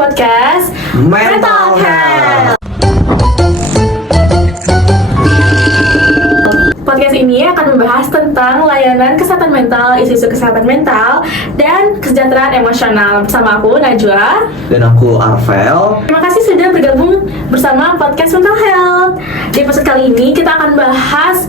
podcast Mental Health. Podcast ini akan membahas tentang layanan kesehatan mental, isu-isu kesehatan mental, dan kesejahteraan emosional. Bersama aku, Najwa. Dan aku Arvel. Terima kasih sudah bergabung bersama podcast Mental Health. Di episode kali ini kita akan bahas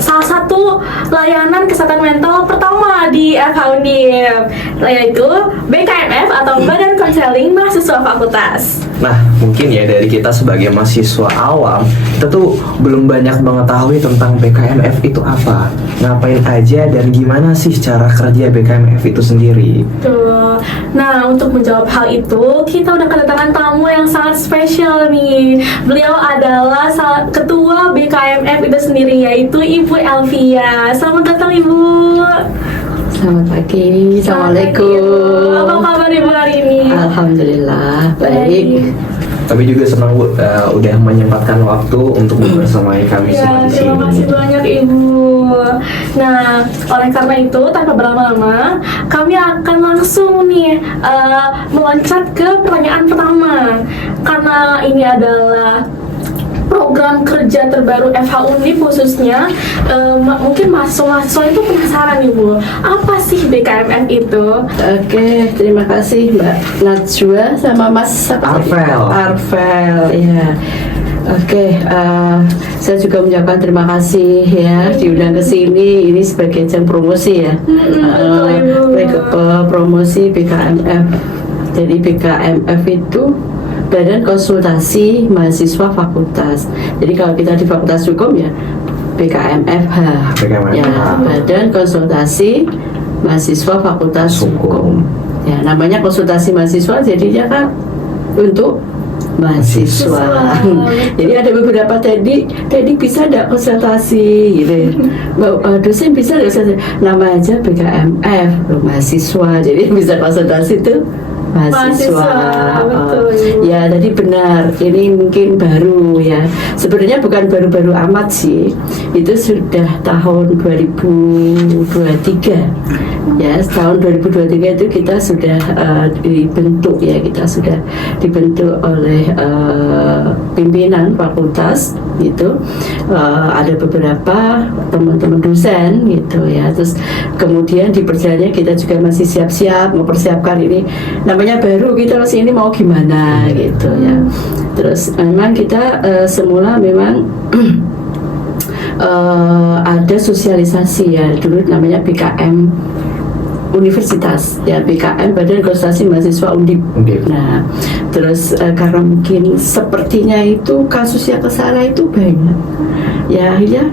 salah satu layanan kesehatan mental pertama di FH Undip, yaitu BKMF atau Badan Konseling Mahasiswa Fakultas. Nah, mungkin ya dari kita sebagai mahasiswa awam, kita tuh belum banyak mengetahui tentang BKMF itu apa, ngapain aja, dan gimana sih cara kerja BKMF itu sendiri. Tuh. Nah, untuk menjawab hal itu, kita udah kedatangan tamu yang sangat spesial nih. Beliau adalah ketua BKMF itu sendiri, yaitu Ibu Elvia. Selamat datang, Ibu. Selamat pagi, Assalamualaikum. Apa kabar Ibu hari ini? Alhamdulillah, baik. Tapi juga senang Bu, udah menyempatkan waktu untuk bersamai kami Ya, semua di terima kasih sini. banyak Ibu. Nah, oleh karena itu tanpa berlama-lama, kami akan langsung nih meloncat ke pertanyaan pertama. Karena ini adalah program kerja terbaru FH Undip khususnya, mungkin mahasiswa itu penasaran nih Bu, apa sih BKMF itu? Oke, terima kasih Mbak Najwa sama Mas Arvel, ya. Oke, saya juga mengucapkan terima kasih ya diundang ke sini. Ini sebagai ajang promosi ya, promosi BKMF. Jadi BKMF itu Badan Konsultasi Mahasiswa Fakultas. Jadi kalau kita di Fakultas Hukum ya BKMFH. Ya, Badan Konsultasi Mahasiswa Fakultas Hukum. Ya, namanya konsultasi mahasiswa, jadinya kan untuk mahasiswa. Jadi ada beberapa teknik bisa tidak konsultasi gitu. Dosen bisa tidak konsultasi. Nama aja BKMF, mahasiswa. Jadi bisa konsultasi itu mahasiswa. Betul. Ya, tadi benar. Ini mungkin baru ya. Sebenarnya bukan baru-baru amat sih. Itu sudah tahun 2023. Ya, tahun 2023 itu kita sudah dibentuk ya. Kita sudah dibentuk oleh pimpinan fakultas gitu. Ada beberapa teman-teman dosen gitu ya. Terus kemudian di perjalanannya kita juga masih siap-siap mempersiapkan ini. Namanya baru, kita harus ini mau gimana gitu ya. Terus memang kita semula memang ada sosialisasi ya, dulu namanya BKM Universitas ya, BKM Badan Konsultasi Mahasiswa Undip. Nah, terus karena mungkin sepertinya itu kasus yang kesana itu banyak ya, akhirnya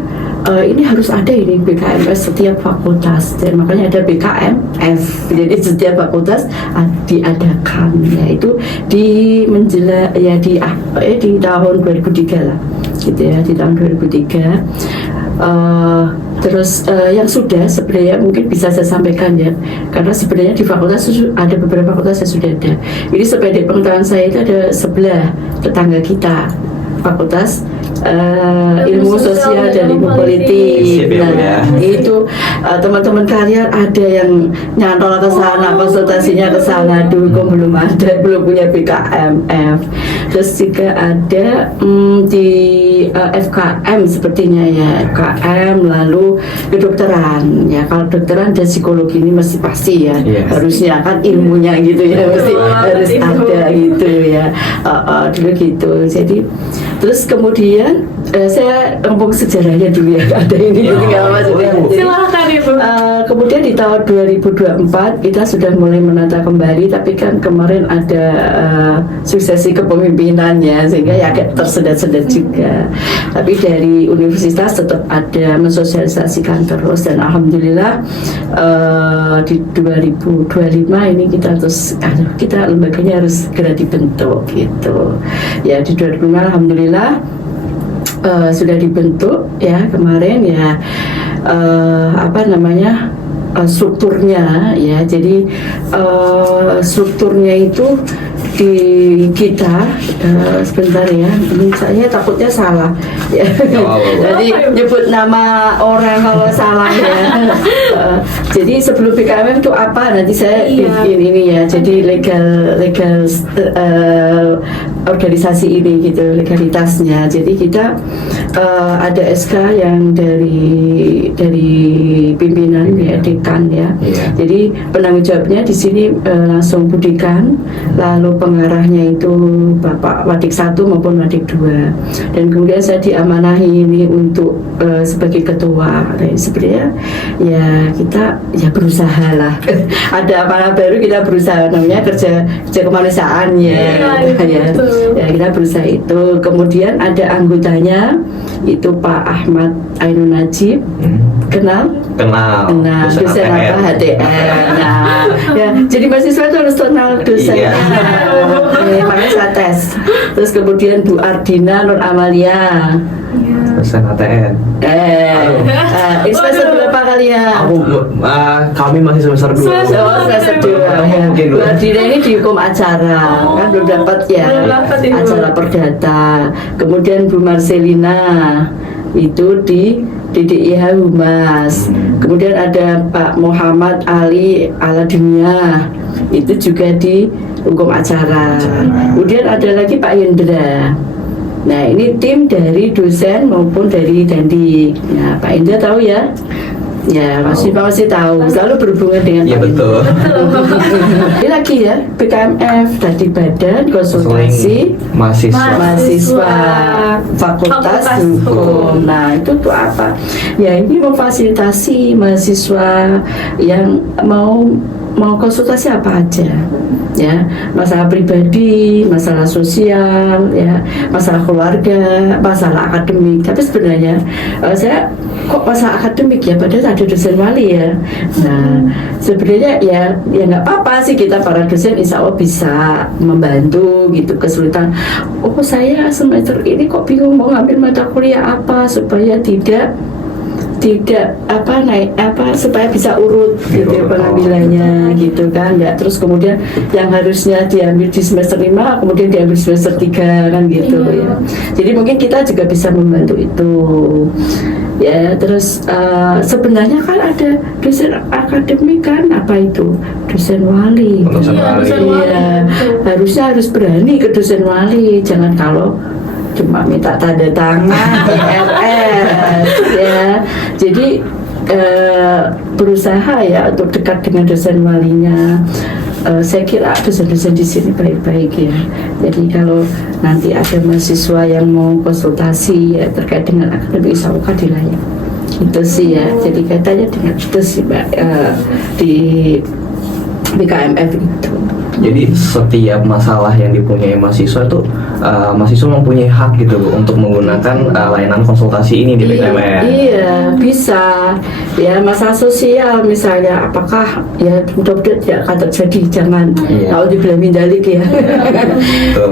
ini harus ada ini BKMF setiap fakultas, dan makanya ada BKMF. Jadi setiap fakultas diadakan, yaitu di tahun 2003 lah, gitu ya, di tahun 2003. Terus yang sudah sebenarnya mungkin bisa saya sampaikan ya, karena sebenarnya di fakultas ada beberapa fakultas yang sudah ada. Ini sebagai pengetahuan saya, itu ada sebelah tetangga kita, Fakultas Ilmu Sosial dan Ilmu Politik. Nah, itu teman-teman kalian ada yang nyantol ke sana, konsultasinya ke sana. Dulu belum ada, belum punya BKMF. Terus juga ada di FKM sepertinya ya, FKM, lalu kedokteran ya. Kalau kedokteran dan psikologi ini masih pasti ya, harusnya kan ilmunya gitu ya, mesti harus ada gitu ya. Dulu gitu. Jadi terus kemudian saya ngomong sejarahnya dulu ya, ada ini tinggal maksudnya. Silahkan Ibu. Kemudian di tahun 2024 kita sudah mulai menata kembali, tapi kan kemarin ada suksesi kepemimpinannya sehingga ya agak tersendat-sendat juga. Tapi dari universitas tetap ada mensosialisasikan terus, dan alhamdulillah di 2025 ini kita lembaganya harus segera dibentuk gitu. Ya, di 2025 alhamdulillah sudah dibentuk ya kemarin ya, strukturnya ya. Jadi strukturnya itu di kita sebentar ya, ini saya takutnya salah ya. Jadi nyebut nama orang kalau salah ya. Jadi sebelum BKMF itu apa, nanti saya bikin ini ya, jadi legal organisasi ini gitu, legalitasnya. Jadi kita ada SK yang dari pimpinan ya, dekan ya. Jadi penanggung jawabnya di sini langsung Budikan, lalu pengarahnya itu Bapak Wadik 1 maupun Wadik 2, dan kemudian saya diamanahi ini untuk sebagai ketua. Nah, sebenarnya ya kita ya berusaha lah. Ada amanah baru, kita berusaha, namanya kerja kemanusiaan ya. Ya kita berusaha itu. Kemudian ada anggotanya itu Pak Ahmad Ainun Najib. Kenal dosen apa HTN. Nah, ya, jadi mahasiswa itu harus kenal dosennya. Makanya saya tes. Terus kemudian Bu Ardina Nur Amalia, dosen HTN. Ini semester berapa kalian? Kami masih semester 2. Semester 2. Bu Ardina ini di hukum acara, kan belum dapat ya, acara perdata. Kemudian Bu Marcelina itu di DDIH Humas. Kemudian ada Pak Muhammad Ali Aladunia, itu juga di hukum acara. Kemudian ada lagi Pak Hendra. Nah, ini tim dari dosen maupun dari Dandik. Nah, Pak Hendra tahu ya? Ya, masih tahu. Selalu berhubungan dengan Iya, betul. Ini lagi ya, BKMF tadi Badan Konsultasi Mahasiswa Fakultas Hukum. Nah, itu tuh apa? Ya, ini memfasilitasi mahasiswa yang mau konsultasi apa aja ya, masalah pribadi, masalah sosial ya, masalah keluarga, masalah akademik. Tapi sebenarnya saya kok masalah akademik ya, padahal ada dosen wali ya. Nah, sebenarnya ya nggak apa-apa sih, kita para dosen insya Allah bisa membantu gitu. Kesulitan, oh saya semester ini kok bingung mau ngambil mata kuliah apa supaya tidak supaya bisa urut gitu pengambilannya gitu kan ya. Terus kemudian yang harusnya diambil di semester 5 kemudian diambil semester 3 kan gitu ya. Jadi mungkin kita juga bisa membantu itu ya. Terus sebenarnya kan ada dosen akademik kan, apa itu dosen wali. Iya, harus berani ke dosen wali, jangan kalau cuma minta tanda tangan IRS ya. Jadi berusaha ya untuk dekat dengan dosen walinya. Saya kira dosen-dosen di sini baik-baik ya. Jadi kalau nanti ada mahasiswa yang mau konsultasi ya terkait dengan akademik, insya Allah dilayani. Itu sih ya. Jadi katanya dengan itu sih Mbak, di BKMF itu. Jadi setiap masalah yang dipunyai mahasiswa itu mahasiswa mempunyai hak gitu Bu untuk menggunakan layanan konsultasi ini di BKMF. Iya, bisa. Ya, masalah sosial misalnya, apakah ya mudah-mudahan tidak akan terjadi, jangan kalau dibilang mindalik ya.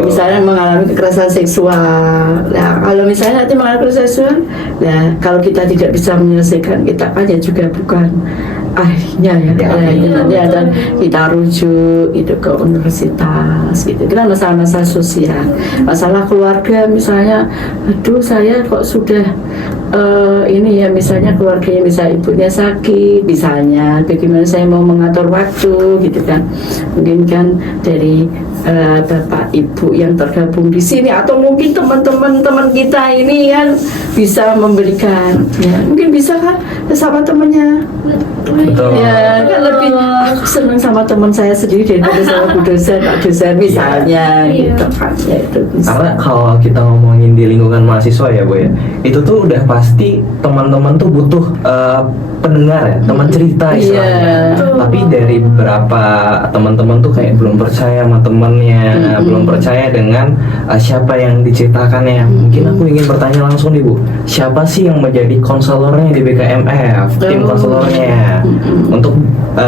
Misalnya mengalami kekerasan seksual. Nah, kalau misalnya nanti mengalami kekerasan seksual, nah kalau kita tidak bisa menyelesaikan, kita kan ya juga bukan akhirnya ya, dan kita rujuk itu ke universitas gitu. Kita masalah-masalah sosial, masalah keluarga misalnya, aduh saya kok sudah ini ya, misalnya keluarganya bisa ibunya sakit misalnya, bagaimana saya mau mengatur waktu gitu kan. Mungkin kan dari bapak ibu yang tergabung di sini atau mungkin teman-teman kita ini kan bisa memberikan ya, mungkin bisa kan sama temannya. Betul. Ya kan lebih senang sama teman saya sendiri daripada sama bu dosen, pak dosen misalnya gitu kan ya, itu bisa. Karena kalau kita ngomongin di lingkungan mahasiswa ya Bu ya, itu tuh udah pasti teman-teman tuh butuh pendengar ya, teman cerita istilahnya. Tapi dari beberapa teman-teman tuh kayak belum percaya sama temannya, belum percaya dengan siapa yang diceritakannya. Mungkin aku ingin bertanya langsung nih Bu, siapa sih yang menjadi konselornya di BKMF, tim konselornya, untuk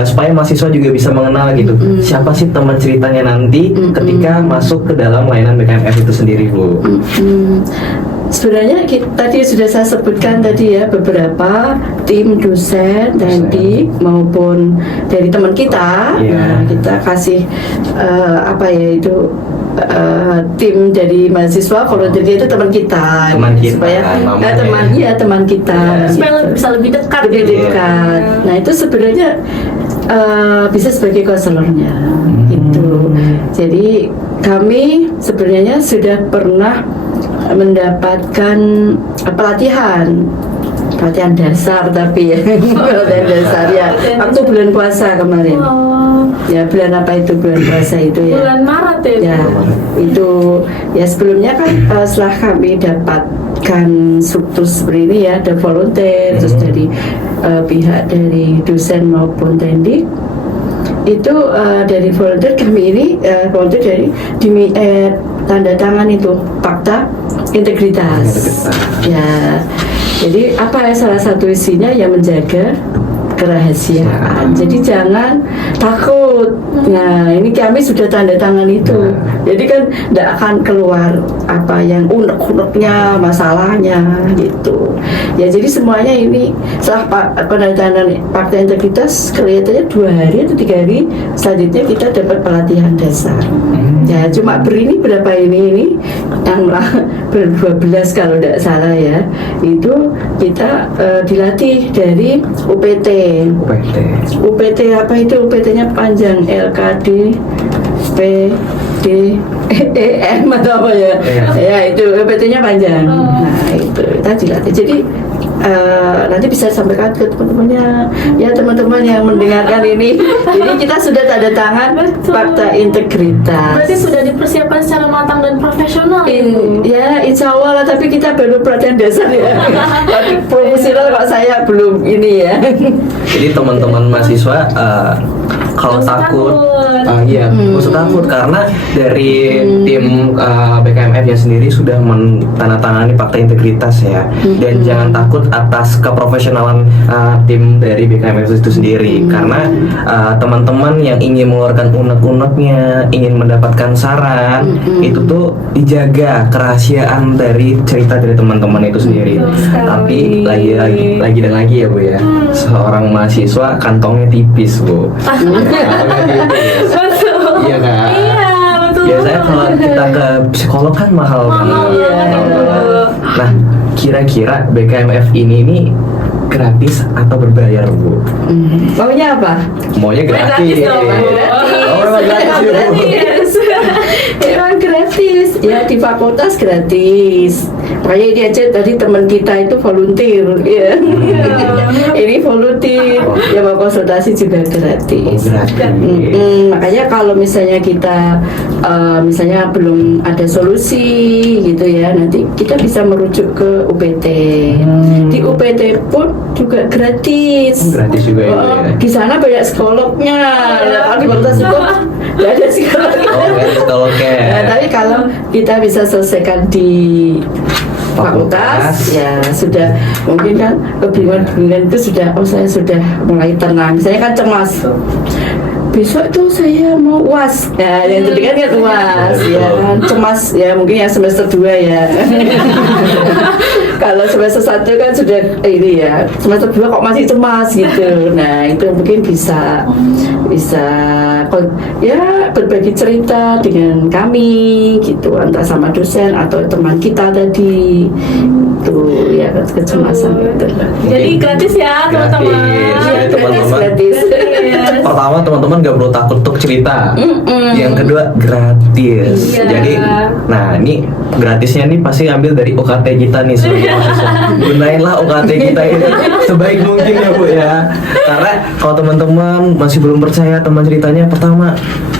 supaya mahasiswa juga bisa mengenal gitu, siapa sih teman ceritanya nanti ketika masuk ke dalam layanan BKMF itu sendiri Bu. Sebenarnya tadi sudah saya sebutkan tadi ya, beberapa tim dosen tadi maupun dari teman kita. Iya. Nah, kita kasih tim dari mahasiswa volunteer itu teman kita, Teman kita, supaya namanya. teman kita Iya. Supaya bisa lebih dekat lebih gitu ya. dekat. Nah itu sebenarnya bisa sebagai konselornya itu. Jadi kami sebenarnya sudah pernah mendapatkan pelatihan dasar, tapi ya pelatihan dasar ya waktu bulan puasa kemarin. Oh, Ya bulan apa itu, bulan puasa itu ya. bulan Maret ya. Ya itu ya, sebelumnya kan setelah kami dapatkan struktur seperti ini ya, ada volunteer terus dari pihak dari dosen maupun tendik itu, dari volunteer kami ini volunteer dari tanda tangan itu fakta integritas. Ya jadi apa ya, salah satu isinya yang menjaga kerahasiaan. Jadi jangan takut. Nah, ini kami sudah tanda tangan itu. Jadi kan tidak akan keluar apa yang unek-uneknya, masalahnya gitu. Ya jadi semuanya ini setelah penandatanganan fakta integritas kelihatannya 2 hari atau 3 hari selanjutnya kita dapat pelatihan dasar. Ya cuma berapa ini yang 12 kalau tidak salah ya, itu kita dilatih dari UPT. UPT apa itu? UPT-nya panjang, LKD PDEM atau apa ya? Ya itu UPT-nya panjang. Nah itu kita dilatih. Jadi nanti bisa sampaikan ke teman-temannya, ya teman-teman yang mendengarkan ini. Jadi kita sudah tanda tangan fakta integritas. Berarti sudah dipersiapkan secara matang dan profesional Ibu. Ya insya Allah lah, tapi kita baru pelatihan dasar ya. Tapi profesional kok saya belum ini ya. Jadi teman-teman mahasiswa kalau Nggak usah takut, takut. iya, nggak usah takut karena dari tim BKMF-nya sendiri sudah menandatangani fakta integritas ya, dan jangan takut atas keprofesionalan tim dari BKMF itu sendiri, karena teman-teman yang ingin mengeluarkan unek-uneknya, ingin mendapatkan saran, itu tuh dijaga kerahasiaan dari cerita dari teman-teman itu sendiri. Betul sekali. Tapi lagi dan lagi ya Bu ya, seorang mahasiswa kantongnya tipis Bu. Betul. Iya kan? Iya, betul. Biasanya kalau kita ke psikolog kan mahal banget. Iya. Nah, kira-kira BKMF ini gratis atau berbayar Bu? Maunya apa? Maunya gratis. Gratis dong, Bu. Oh, memang gratis ya Bu. Yes. Emang gratis ya, di fakultas gratis. Makanya ini aja tadi teman kita itu volunteer ya. Ini volunteer ya, mau konsultasi juga gratis. Gratis. Makanya kalau misalnya kita misalnya belum ada solusi gitu ya, nanti kita bisa merujuk ke UPT. Di UPT pun juga gratis. Gratis juga ya, Bu, ya. Di sana banyak psikolognya. Ya, kalau di fakultas hukum nggak ada psikolognya. Oh, psikolognya. Nah, tapi kalau kita bisa selesaikan di fakultas, ya sudah, mungkin kan kebingungan itu sudah, saya sudah mulai tenang. Saya kan cemas, besok itu saya mau UAS. Ya, yang tadi kan UAS, ya kan cemas ya, mungkin yang semester 2 ya. Kalau semester 1 kan sudah ini ya, semester 2 kok masih cemas gitu. Nah, itu mungkin bisa ya berbagi cerita dengan kami gitu, entah sama dosen atau teman kita tadi itu ya, kecemasan itu. Jadi gratis ya teman-teman. Gratis. Ya, teman-teman. gratis. Yes. Pertama teman-teman gak perlu takut untuk cerita. Yang kedua gratis. Iya. Jadi, nah ini gratisnya nih pasti ambil dari UKT kita nih sebagai mahasiswa. Gunainlah UKT kita ini sebaik mungkin ya Bu ya. Karena kalau teman-teman masih belum percaya teman ceritanya, pertama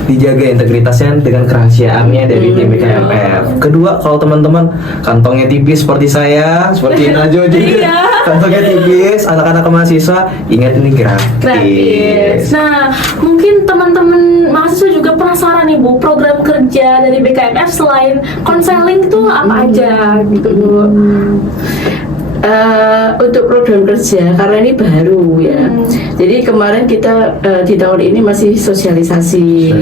dijaga integritasnya dengan kerahasiaannya dari tim BKMF. Kedua, kalau teman-teman kantongnya tipis seperti saya, seperti Najwa juga, Iya. kantongnya tipis, anak-anak mahasiswa, ingat ini gratis. Gratis. Nah, mungkin teman-teman mahasiswa juga penasaran nih Bu, program kerja dari BKMF selain konseling itu apa aja gitu Bu? Untuk program kerja karena ini baru ya. Jadi kemarin kita di tahun ini masih sosialisasi.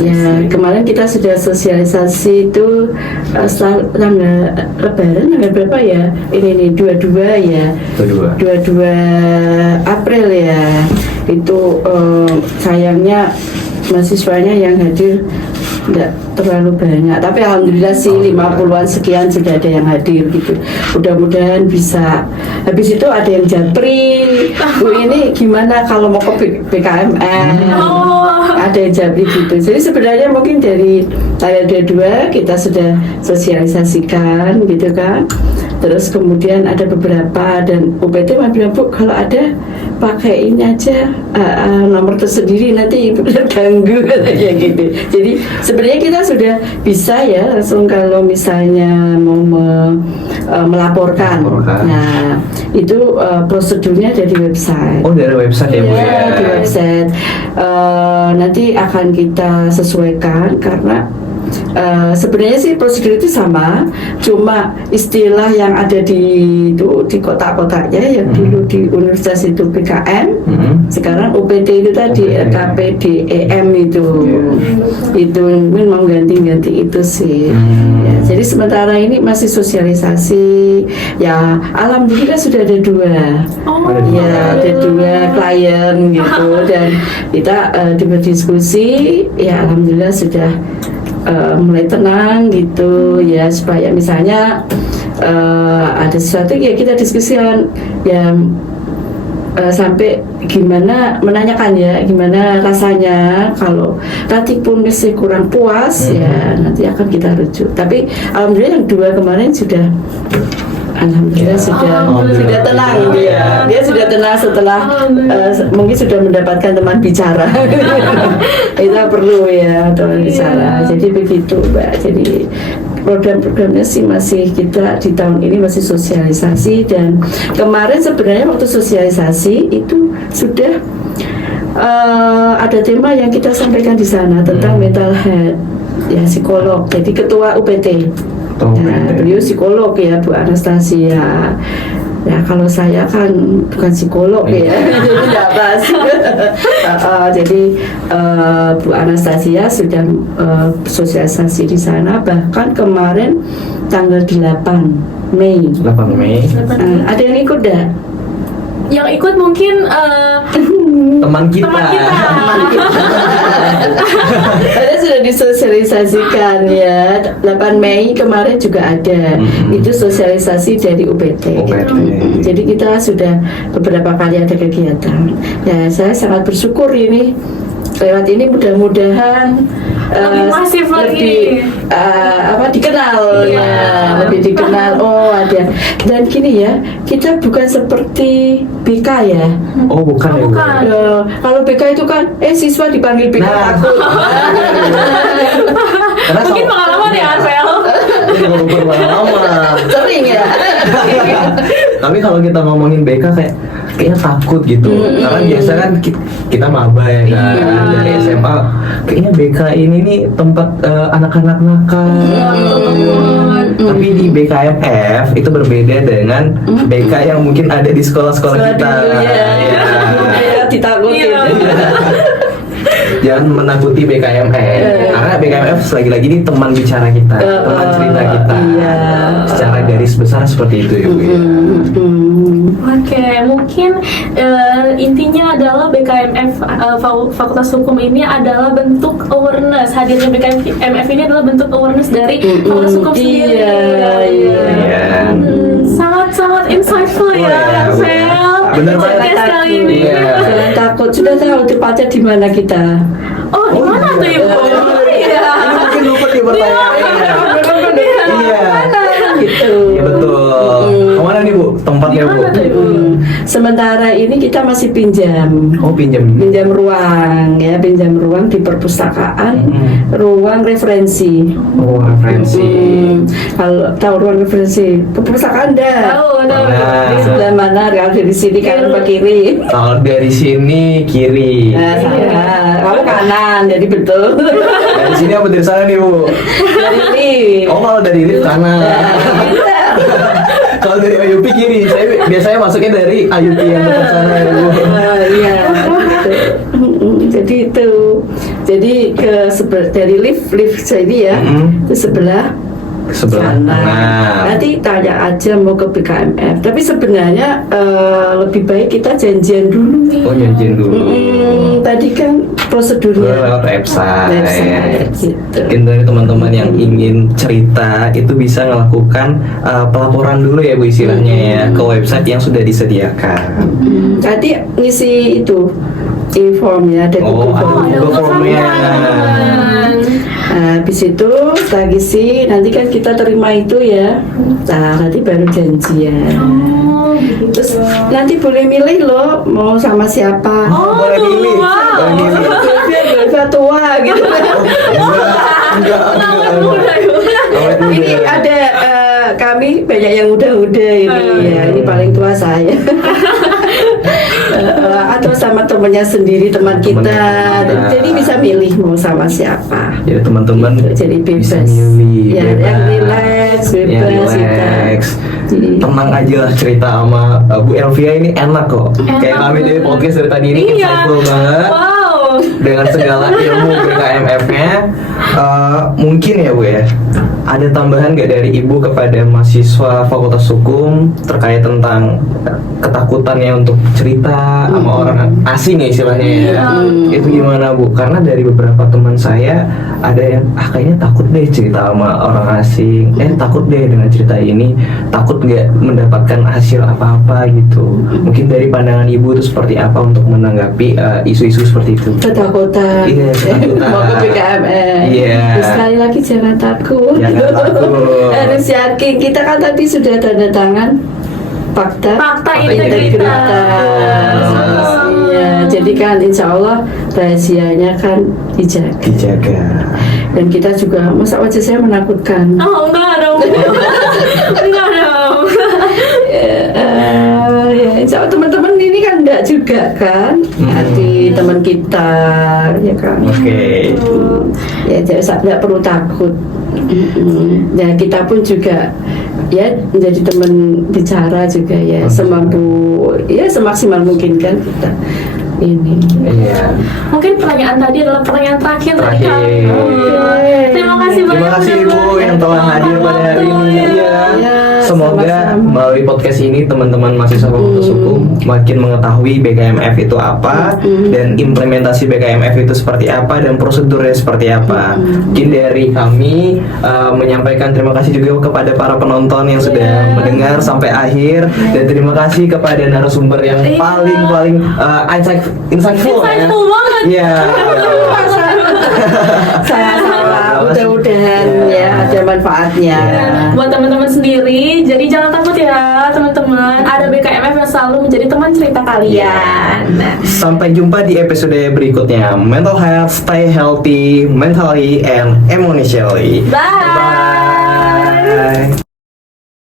Ya, kemarin kita sudah sosialisasi itu setelah tanggal Lebaran tanggal berapa ya? Ini 22 ya. 22 April ya. Itu sayangnya mahasiswanya yang hadir nggak terlalu banyak, tapi alhamdulillah sih 50-an sekian sudah ada yang hadir gitu. Mudah-mudahan bisa. Habis itu ada yang japri, Bu ini gimana kalau mau ke BKMF? Ada yang japri gitu. Jadi sebenarnya mungkin dari tanggal 22 kita sudah sosialisasikan gitu kan. Terus kemudian ada beberapa dan UPT bilang, Bu kalau ada pakai ini aja nomor tersendiri nanti ibu terganggu kayak gitu. Jadi sebenarnya kita sudah bisa ya langsung kalau misalnya mau melaporkan. Nah itu prosedurnya ada di website. Oh dari website ya Bu ya? Di website. Nanti akan kita sesuaikan karena sebenarnya sih prosedur itu sama, cuma istilah yang ada di kotak-kotaknya yang dulu di universitas itu PKM, sekarang UPT itu tadi KPDEM itu mungkin mau ganti-ganti itu sih. Ya, jadi sementara ini masih sosialisasi. Ya, alhamdulillah sudah ada 2. Ya, ada 2 klien gitu dan kita berdiskusi. Ya, alhamdulillah sudah mulai tenang gitu ya, supaya misalnya ada sesuatu ya kita diskusikan ya sampai gimana menanyakan ya gimana rasanya kalau nanti pun masih kurang puas ya nanti akan kita rujuk. Tapi alhamdulillah yang 2 kemarin sudah alhamdulillah sudah tenang dia sudah tenang setelah mungkin sudah mendapatkan teman bicara. Kita perlu ya teman bicara. Jadi begitu Mbak. Jadi program-programnya sih masih kita di tahun ini masih sosialisasi dan kemarin sebenarnya waktu sosialisasi itu sudah ada tema yang kita sampaikan di sana tentang mental health ya psikolog. Jadi ketua UPT. Nah, beliau psikolog ya Bu Anastasia. Ya kalau saya kan bukan psikolog ya, jadi tidak pas. Jadi Bu Anastasia sudah sosialisasi di sana. Bahkan kemarin tanggal 8 Mei. 8 Mei. Ada yang ikut dah? Yang ikut mungkin teman kita. Ada sudah disosialisasikan ya. 8 Mei kemarin juga ada. Itu sosialisasi dari UPT. Jadi kita sudah beberapa kali ada kegiatan. Ya saya sangat bersyukur ini lewat ini mudah-mudahan lebih masif lagi, dikenal ya, lebih dikenal. Oh ada dan gini ya, kita bukan seperti BK ya. Oh bukan ya Bu. Kalau BK itu kan siswa dipanggil BK takut. Mungkin pengalaman ya Arvel. Pengalaman. Sering ya. Tapi kalau kita ngomongin BK kayaknya takut gitu. Karena biasa kan kita maba ya kan dari SMA. Kayaknya BK ini nih tempat anak-anak nakal. Tapi di BKMF itu berbeda dengan BK yang mungkin ada di sekolah-sekolah kita. Ditakutin. Jangan menakuti BKMF karena BKMF lagi-lagi ini teman bicara kita, teman cerita kita. Secara garis besar seperti itu ya Bu. Oke, mungkin intinya adalah BKMF Fakultas Hukum ini adalah bentuk awareness. Hadirnya BKMF ini adalah bentuk awareness dari Fakultas Hukum sendiri. Sangat-sangat insightful ya, Arvel. Benar Podcast kali ini. Jangan takut, sudah tahu tepatnya di mana kita. Oh, di mana tuh Ibu? Iya. Mungkin lupa di pertanyaan. Iya. Gitu. Iya betul. Kemana nih Bu? Tempatnya Bu? Sementara ini kita masih pinjam. Oh pinjam. Pinjam ruang ya, pinjam ruang di perpustakaan, ruang referensi. Oh referensi. Kalau tahu ruang referensi perpustakaan dah. Tahu. Di sebelah mana? Kalau dari sini kanan apa kiri? Kalau dari sini kiri. Nah, salah. Kamu kanan, jadi betul. Dari sini apa dari sana nih Bu? Dari ini. Oh kalau dari lift kanan. Kalau dari IUP kiri, saya biasanya masuknya dari IUP yang dekat sana ya Bu. Iya. Jadi itu, jadi dari lift jadi ya, ke sebelah Sebelah sana. kanan. Nanti tanya aja mau ke BKMF. Tapi sebenarnya lebih baik kita janjian dulu nih. Oh janjian dulu. Tadi kan prosedurnya Lewat website. gitu. Mungkin dari teman-teman yang ingin cerita itu bisa melakukan pelaporan dulu ya Bu istilahnya ya ke website yang sudah disediakan. Tadi ngisi itu e-form ya, ada Oh, Google ada Form. Google Form-nya. Nah, habis itu setelah ngisi nanti kan kita terima itu ya. Nah, nanti baru janjian. Oh, gitu. Terus nanti boleh milih loh mau sama siapa. Oh, Boleh tuh, milih, wow. boleh milih. Biar tua gitu. Enggak. Awet muda ya. Awet muda. Ini ada kami banyak yang muda-muda ini ya. Ini paling tua saya. Atau sama temannya sendiri, teman kita. Teman kita. Jadi bisa milih mau sama siapa. Jadi teman-teman Jadi bisa bebas. milih, Ya, bebas. yang relax, Yang bebas kita. relax. Jadi, Tenang aja lah cerita sama Bu Elvia ini enak kok. Enak Kayak kami dari banget. podcast dari tadi ini Iya. insightful banget. Wow. Dengan segala ilmu BKMF-nya. Mungkin ya Bu ya, ada tambahan nggak dari Ibu kepada mahasiswa Fakultas Hukum terkait tentang ketakutannya untuk cerita sama orang asing ya istilahnya ya. Itu gimana Bu? Karena dari beberapa teman saya ada yang kayaknya takut deh cerita sama orang asing, takut deh dengan cerita ini, takut nggak mendapatkan hasil apa-apa gitu. Mungkin dari pandangan Ibu itu seperti apa untuk menanggapi isu-isu seperti itu? ketakutan. Iya, ketakutan. Mau ke BKMN. Iya. Terus sekali lagi jangan takut. Jangan takut. Harus yakin. Kita kan tadi sudah tanda tangan fakta Fakta integritas. integritas. Iya, jadi kan insya Allah rahasianya kan dijaga. Dijaga. Dan kita juga, masa wajah saya menakutkan. Oh, enggak dong. Enggak dong. Ya, insya Allah teman-teman ini kan enggak juga kan, hati teman kita, ya kan. Oke. Ya, tidak perlu takut. Dan kita pun juga ya menjadi teman bicara juga ya, semaksimal mungkin kan kita ini. Iya. Mungkin pertanyaan tadi adalah pertanyaan terakhir dari Terakhir. kami. Terima kasih banyak. Terima kasih Ibu yang telah hadir pada hari ini. Iya. Ya, Semoga sama-sama. melalui podcast ini teman-teman mahasiswa Fakultas Hukum makin mengetahui BKMF itu apa dan implementasi BKMF itu seperti apa dan prosedurnya seperti apa. Mungkin dari kami menyampaikan terima kasih juga kepada para penonton yang sudah mendengar sampai akhir dan terima kasih kepada narasumber yang Iya. paling insightful ya. Insightful banget. Iya. Sama-sama, mudah-mudahan ya ada manfaatnya. Buat teman-teman sendiri, jadi jangan takut ya teman-teman. Ada BKMF yang selalu menjadi teman cerita kalian. Sampai jumpa di episode berikutnya. Mental health, stay healthy, mentally and emotionally. Bye. Bye.